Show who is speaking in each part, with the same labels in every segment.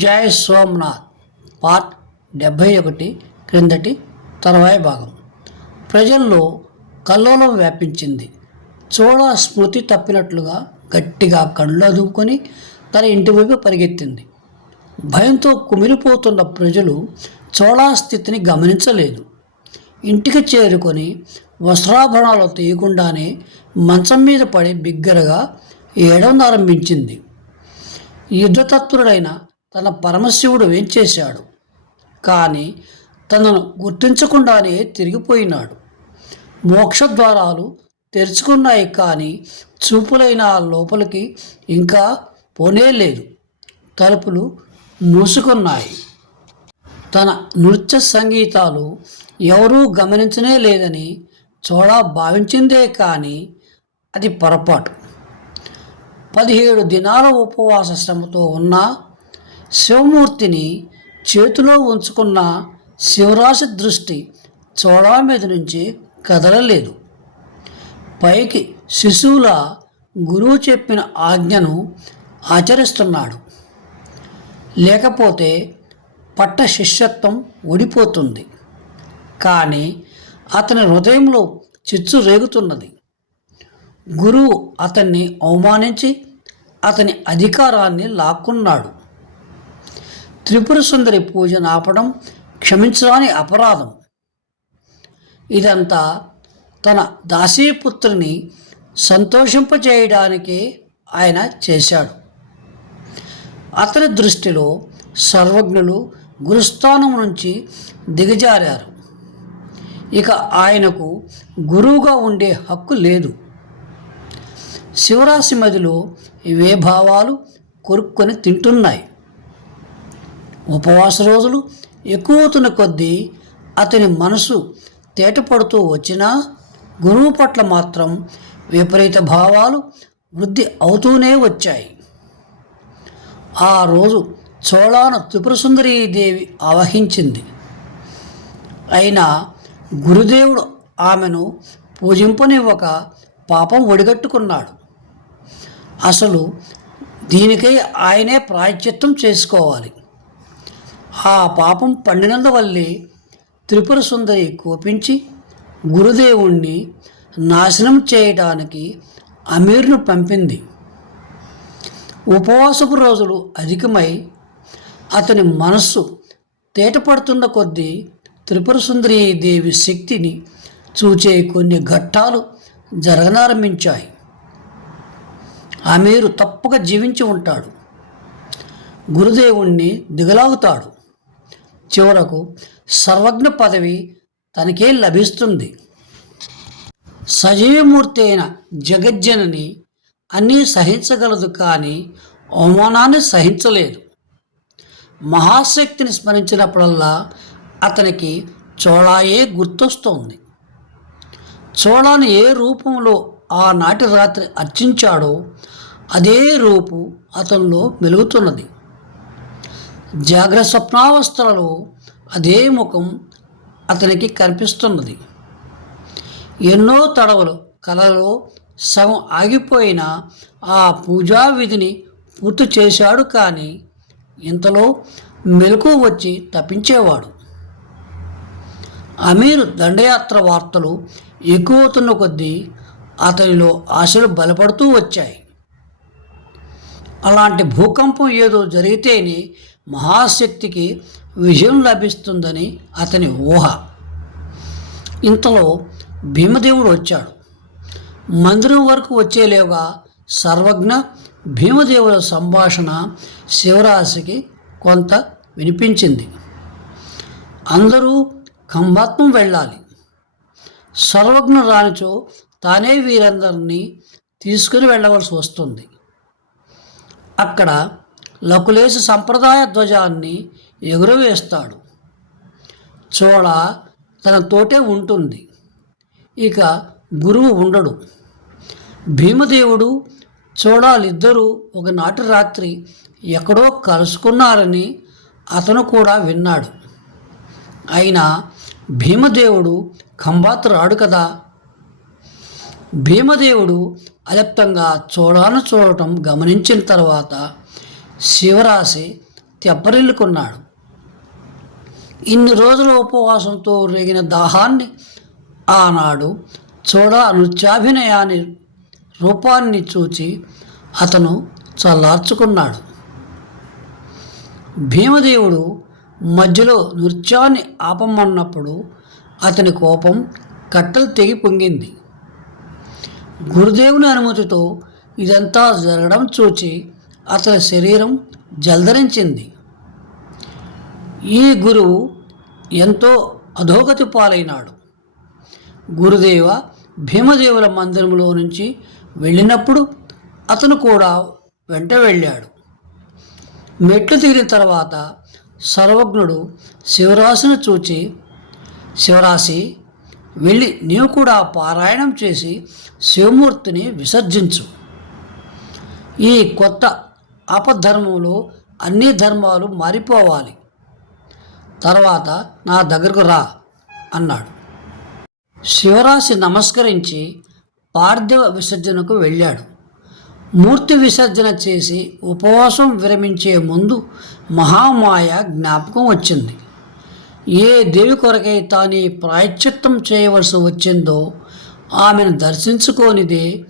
Speaker 1: జయ Somnath part డెబ్భై ఒకటి క్రిందటి తర్వాయి భాగం. ప్రజల్లో కల్లోలం వ్యాపించింది. చోళ స్మృతి తప్పినట్లుగా గట్టిగా కళ్ళు అదుముకొని తన ఇంటి వైపు పరిగెత్తింది. భయంతో కుమిలిపోతున్న ప్రజలు చోళా స్థితిని గమనించలేదు. ఇంటికి చేరుకొని వస్త్రాభరణాలు తీయకుండానే మంచం మీద పడి బిగ్గరగా ఏడవనారంభించింది. యుద్ధతత్పరుడైన తన పరమశివుడు వేంచేశాడు కానీ తనను గుర్తించకుండానే తిరిగిపోయినాడు. మోక్షద్వారాలు తెరుచుకున్నాయి కానీ చూపులైన లోపలికి ఇంకా పోనే లేదు. తలుపులు మూసుకున్నాయి. తన నృత్య సంగీతాలు ఎవరూ గమనించనే లేదని చోళా భావించిందే కానీ అది పొరపాటు. పదిహేడు దినాల ఉపవాస శ్రమతో ఉన్న శివమూర్తిని చేతిలో ఉంచుకున్న శివరాశి దృష్టి చోళా మీద నుంచి కదలలేదు. పైకి శిశువుల గురువు చెప్పిన ఆజ్ఞను ఆచరిస్తున్నాడు. లేకపోతే పట్ట శిష్యత్వం ఊడిపోతుంది కానీ అతని హృదయంలో చిచ్చు రేగుతున్నది. గురువు అతన్ని అవమానించి అతని అధికారాన్ని లాక్కున్నాడు. త్రిపుర సుందరి పూజను ఆపడం క్షమించరాని అపరాధం. ఇదంతా తన దాసీపుత్రిని సంతోషింపజేయడానికే ఆయన చేశాడు. అతని దృష్టిలో సర్వజ్ఞులు గురుస్థానం నుంచి దిగజారారు. ఇక ఆయనకు గురువుగా ఉండే హక్కు లేదు. శివరాశి మదిలో ఇవే భావాలు కొరుక్కొని తింటున్నాయి. ఉపవాస రోజులు ఎక్కువతున్న కొద్దీ అతని మనసు తేటపడుతూ వచ్చినా గురువు పట్ల మాత్రం విపరీత భావాలు వృద్ధి అవుతూనే వచ్చాయి. ఆ రోజు చోళాన త్రిపురసుందరీదేవి ఆవహించింది. అయినా గురుదేవుడు ఆమెను పూజింపనివ్వక పాపం ఒడిగట్టుకున్నాడు. అసలు దీనికై ఆయనే ప్రాయశ్చిత్తం చేసుకోవాలి. ఆ పాపం పండినందువల్లే త్రిపుర సుందరి కోపించి గురుదేవుణ్ణి నాశనం చేయడానికి అమీర్ను పంపింది. ఉపవాసపు రోజులు అధికమై అతని మనస్సు తేటపడుతున్న కొద్దీ త్రిపుర సుందరీ దేవి శక్తిని చూచే కొన్ని ఘట్టాలు జరగనారంభించాయి. అమీరు తప్పక జీవించి ఉంటాడు. గురుదేవుణ్ణి దిగలాగుతాడు. చివరకు సర్వజ్ఞ పదవి తనకే లభిస్తుంది. సజీవమూర్తి అయిన జగజ్జనని అన్నీ సహించగలదు కానీ అవమానాన్ని సహించలేదు. మహాశక్తిని స్మరించినప్పుడల్లా అతనికి చోళాయే గుర్తొస్తోంది. చోళాను ఏ రూపంలో ఆనాటి రాత్రి అర్చించాడో అదే రూపు అతనిలో మెలుగుతున్నది. జాగ్రత్త స్వప్నావస్థలలో అదే ముఖం అతనికి కనిపిస్తున్నది. ఎన్నో తడవలు కలలో సగం ఆగిపోయిన ఆ పూజా విధిని పూర్తి చేశాడు కానీ ఇంతలో మెలకు వచ్చి తప్పించేవాడు. అమీర్ దండయాత్ర వార్తలు ఎక్కువవుతున్న కొద్దీ అతనిలో ఆశలు బలపడుతూ వచ్చాయి. అలాంటి భూకంపం ఏదో జరిగితేనే మహాశక్తికి విజయం లభిస్తుందని అతని ఊహ. ఇంతలో భీమదేవుడు వచ్చాడు. మందిరం వరకు వచ్చేలేవుగా సర్వజ్ఞ భీమదేవుల సంభాషణ శివరాశికి కొంత వినిపించింది. అందరూ కంబాత్మం వెళ్ళాలి. సర్వజ్ఞ రానిచో తానే వీరందరినీ తీసుకుని వెళ్ళవలసి వస్తుంది. అక్కడ లకులేసి సంప్రదాయ ధ్వజాన్ని ఎగురవేస్తాడు. చోళ తన తోటే ఉంటుంది. ఇక గురువు ఉండడు. భీమదేవుడు చోళాలిద్దరూ ఒకనాటి రాత్రి ఎక్కడో కలుసుకున్నారని అతను కూడా విన్నాడు. అయినా భీమదేవుడు ఖంబాత్ రాడు కదా. భీమదేవుడు అలప్తంగా చోళాను చూడటం గమనించిన తర్వాత శివరాశి తెప్పరిల్లుకున్నాడు ఇన్ని రోజుల ఉపవాసంతో రేగిన దాహాన్ని ఆనాడు చూడ నృత్యాభినయాన్ని రూపాన్ని చూచి అతను చల్లార్చుకున్నాడు. భీమదేవుడు మధ్యలో నృత్యాన్ని ఆపమన్నప్పుడు అతని కోపం కట్టలు తెగి పొంగింది. గురుదేవుని అనుమతితో ఇదంతా జరగడం చూచి అతని శరీరం జల్దరించింది ఈ గురువు ఎంతో అధోగతి పాలైనాడు. గురుదేవ భీమదేవుల మందిరంలో నుంచి వెళ్ళినప్పుడు అతను కూడా వెంట వెళ్ళాడు. మెట్లు తీరిన తర్వాత సర్వజ్ఞుడు శివరాశిని చూచి శివరాశి వెళ్ళి నీవు కూడా పారాయణం చేసి శివమూర్తిని విసర్జించు. ఈ కొత్త ఆపద్ధర్మంలో అన్ని ధర్మాలు మారిపోవాలి. తర్వాత నా దగ్గరకు రా అన్నాడు. శివరాశి నమస్కరించి పార్థివ విసర్జనకు వెళ్ళాడు. మూర్తి విసర్జన చేసి ఉపవాసం విరమించే ముందు మహామాయ జ్ఞాపకం వచ్చింది. ఏ దేవి కొరకై తాను ప్రాయశ్చిత్తం చేయవలసి వచ్చిందో ఆమెను దర్శించుకోనిదే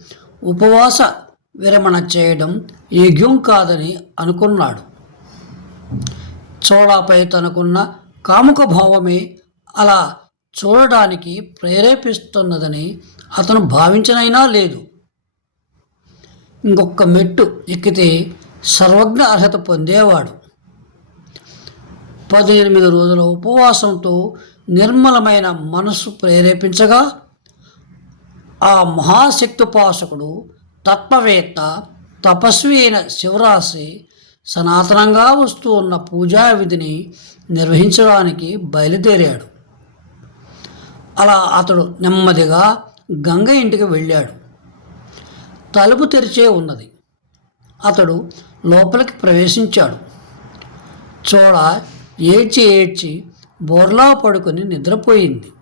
Speaker 1: ఉపవాస విరమణ చేయడం యోగ్యం కాదని అనుకున్నాడు. చోళాపై తనకున్న కాముక భావమే అలా చూడడానికి ప్రేరేపిస్తున్నదని అతను భావించనైనా లేదు. ఇంకొక మెట్టు ఎక్కితే సర్వజ్ఞ అర్హత పొందేవాడు. పదిహేనిమిది రోజుల ఉపవాసంతో నిర్మలమైన మనస్సు ప్రేరేపించగా ఆ మహాశక్తిపాసకుడు తత్వవేత్త తపస్వి అయిన శివరాశి సనాతనంగా వస్తూ ఉన్న పూజా విధిని నిర్వహించడానికి బయలుదేరాడు. అలా అతడు నెమ్మదిగా గంగ ఇంటికి వెళ్ళాడు. తలుపు తెరిచే ఉన్నది. అతడు లోపలికి ప్రవేశించాడు. చోళ ఏడ్చి ఏడ్చి బోర్లా పడుకొని నిద్రపోయింది.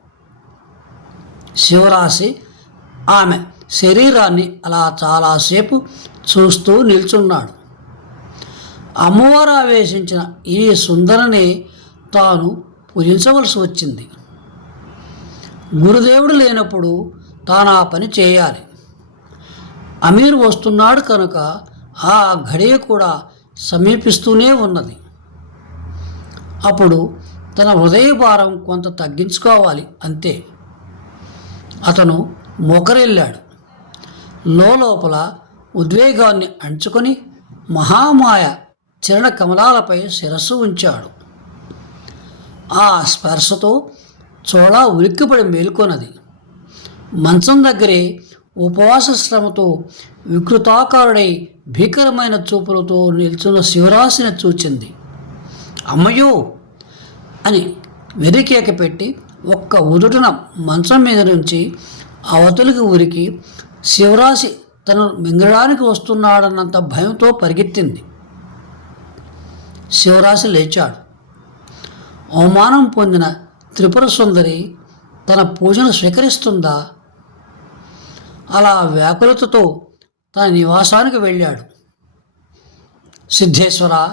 Speaker 1: శివరాశి ఆమె శరీరాన్ని అలా చాలాసేపు చూస్తూ నిల్చున్నాడు. అమ్మవారు ఆవేశించిన ఈ సుందరని తాను పూజించవలసి వచ్చింది. గురుదేవుడు లేనప్పుడు తాను ఆ పని చేయాలి. అమీర్ వస్తున్నాడు కనుక ఆ ఘడియ కూడా సమీపిస్తూనే ఉన్నది. అప్పుడు తన హృదయ భారం కొంత తగ్గించుకోవాలి అంతే. అతను మొకరెళ్ళాడు లోపల ఉద్వేగాన్ని అంచుకొని మహామాయ చరణ కమలాలపై శిరస్సు ఉంచాడు. ఆ స్పర్శతో చోళ ఉలిక్కిపడి మేల్కొన్నది. మంచం దగ్గరే ఉపవాస శ్రమతో వికృతాకారుడై భీకరమైన చూపులతో నిల్చున్న శివరాశిని చూచింది. అమ్మయ్యో! అని వెరికేక పెట్టి ఒక్క ఉదుటన మంచం మీద నుంచి అవతలికి ఉరికి శివరాశి తను మింగడానికి వస్తున్నాడన్నంత భయంతో పరిగెత్తింది. శివరాశి లేచాడు. అవమానం పొందిన త్రిపుర సుందరి తన పూజను స్వీకరిస్తుందా? అలా వ్యాకులతతో తన నివాసానికి వెళ్ళాడు. సిద్ధేశ్వర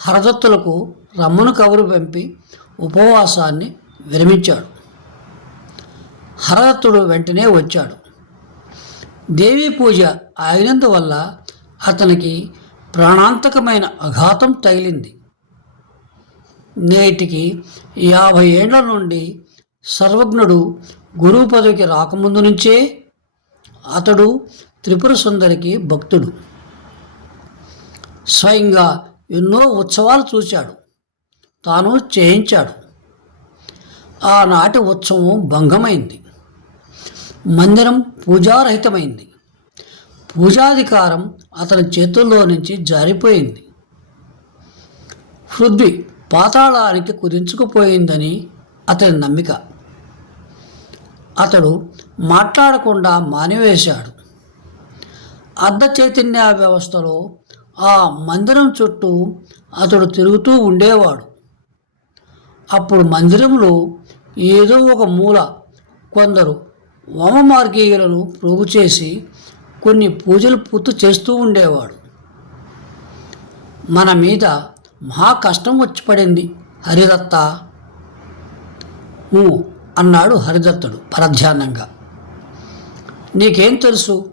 Speaker 1: హరదత్తులకు రమ్మను కబురు పంపి ఉపవాసాన్ని విరమించాడు. హరదత్తుడు వెంటనే వచ్చాడు. దేవీ పూజ ఆగినందువల్ల అతనికి ప్రాణాంతకమైన అఘాతం తగిలింది. నేటికి యాభై ఏండ్ల నుండి సర్వజ్ఞుడు గురువు పదవికి రాకముందు నుంచే అతడు త్రిపుర సుందరికి భక్తుడు. స్వయంగా ఎన్నో ఉత్సవాలు చూశాడు తాను చేయించాడు. ఆనాటి ఉత్సవం భంగమైంది. మందిరం పూజారహితమైంది. పూజాధికారం అతని చేతుల్లో నుంచి జారిపోయింది. పృథ్వీ పాతాళానికి కుదించుకుపోయిందని అతని నమ్మిక. అతడు మాట్లాడకుండా మానివేశాడు. అర్ధ చైతన్య వ్యవస్థలో ఆ మందిరం చుట్టూ అతడు తిరుగుతూ ఉండేవాడు. అప్పుడు మందిరంలో ఏదో ఒక మూల కొందరు వామమార్గీయులను ప్రోగు చేసి కొన్ని పూజలు పూర్తి చేస్తూ ఉండేవాడు. మన మీద మహా కష్టం వచ్చి పడింది. హరిదత్త అన్నాడు హరిదత్తుడు పరధ్యానంగా నీకేం తెలుసు?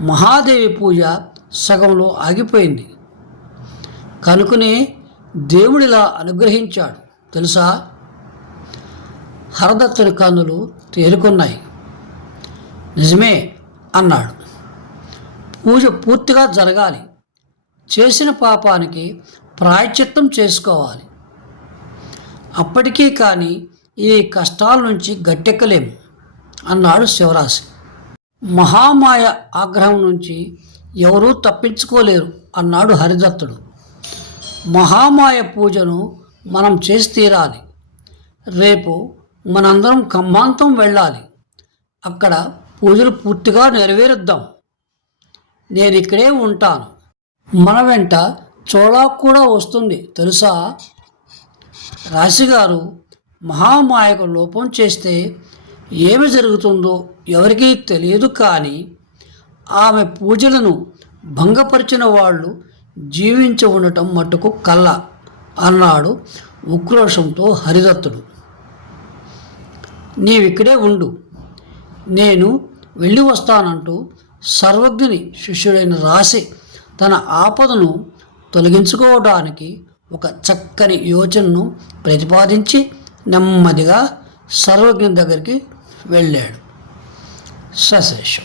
Speaker 1: మహాదేవి పూజ సగంలో ఆగిపోయింది. కనుకనే దేవుడిలా అనుగ్రహించాడు. తెలుసా? హరదత్తుని కన్నులు తేరుకున్నాయి నిజమే అన్నాడు. పూజ పూర్తిగా జరగాలి. చేసిన పాపానికి ప్రాయశ్చిత్తం చేసుకోవాలి. అప్పటికీ కానీ ఈ కష్టాల నుంచి గట్టెక్కలేము అన్నాడు శివరాశి. మహామాయ ఆగ్రహం నుంచి ఎవరూ తప్పించుకోలేరు అన్నాడు హరిదత్తుడు. మహామాయ పూజను మనం చేసి తీరాలి. రేపు మనందరం ఖమ్మాంతం వెళ్ళాలి. అక్కడ పూజలు పూర్తిగా నెరవేరుద్దాం. నేను ఇక్కడే ఉంటాను. మన వెంట చోళా కూడా వస్తుంది. తెలుసా? రాశిగారు మహామాయకు లోపం చేస్తే ఏమి జరుగుతుందో ఎవరికీ తెలియదు కానీ ఆమె పూజలను భంగపరిచిన వాళ్ళు జీవించి ఉండటం మట్టుకు కళ్ళ అన్నాడు ఉక్రోషంతో హరిదత్తుడు. నీవిక్కడే ఉండు. నేను వెళ్ళి వస్తానంటూ సర్వజ్ఞుని శిష్యుడైన రాసి తన ఆపదను తొలగించుకోవడానికి ఒక చక్కని యోచనను ప్రతిపాదించి నెమ్మదిగా సర్వజ్ఞుని దగ్గరికి వెళ్ళాడు. సశేషం.